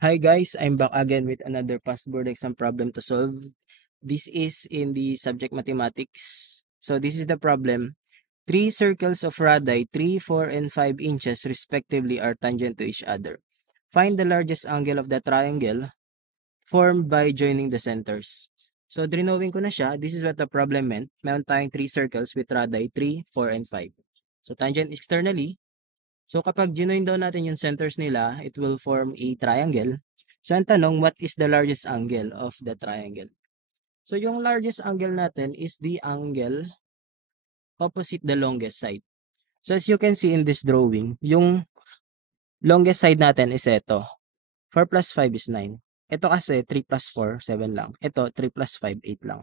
Hi guys, I'm back again with another past board exam problem to solve. This is in the subject mathematics. So this is the problem. Three circles of radii 3, 4, and 5 inches respectively are tangent to each other. Find the largest angle of the triangle formed by joining the centers. So drawing ko na siya. This is what the problem meant. Meron tayong three circles with radii 3, 4, and 5. So tangent externally. So kapag ginoin daw natin yung centers nila, it will form a triangle. So ang tanong, what is the largest angle of the triangle? So yung largest angle natin is the angle opposite the longest side. So as you can see in this drawing, yung longest side natin is ito. 4 plus 5 is 9. Ito kasi 3 plus 4, 7 lang. Ito 3 plus 5, 8 lang.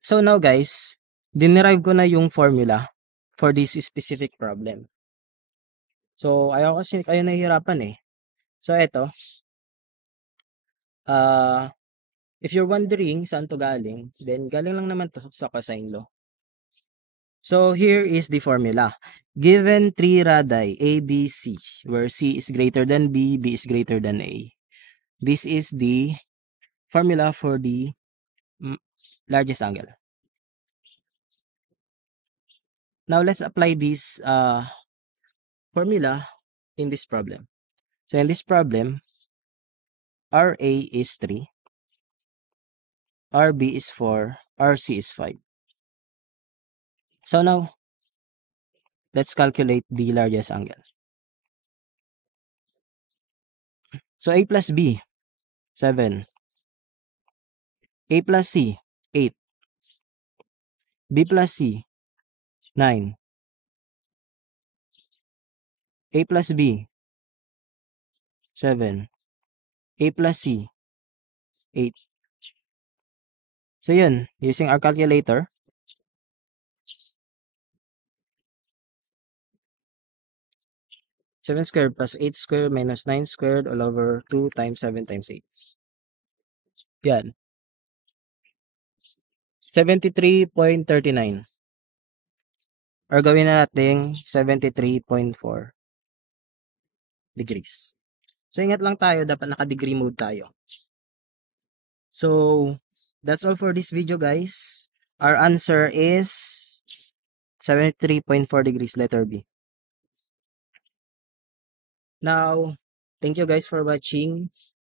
So now guys, dinerive ko na yung formula for this specific problem. So ayaw kasi kayo nahihirapan eh. So ito, if you're wondering saan to galing, then galing lang naman to sa cosine law. So here is the formula. Given three radii A, B, C, where C is greater than B, B is greater than A. This is the formula for the largest angle. Now let's apply this formula in this problem. So in this problem, RA is 3, RB is 4, RC is 5. So now, let's calculate the largest angle. So A plus B, 7. A plus C, 8. B plus C, 9. A plus B, 7. A plus C, 8. So yun, using our calculator, seven squared plus 8 squared minus 9 squared all over 2 times 7 times 8. Yan. 73.39. Or gawin na natin 73.4 degrees. So ingat lang tayo, dapat naka-degree mode tayo. So that's all for this video guys. Our answer is 73.4 degrees, letter B. Now, thank you guys for watching.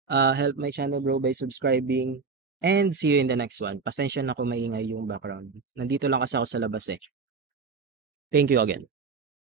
Help my channel bro by subscribing. And see you in the next one. Pasensya na kung maingay yung background. Nandito lang kasi ako sa labas eh. Thank you again.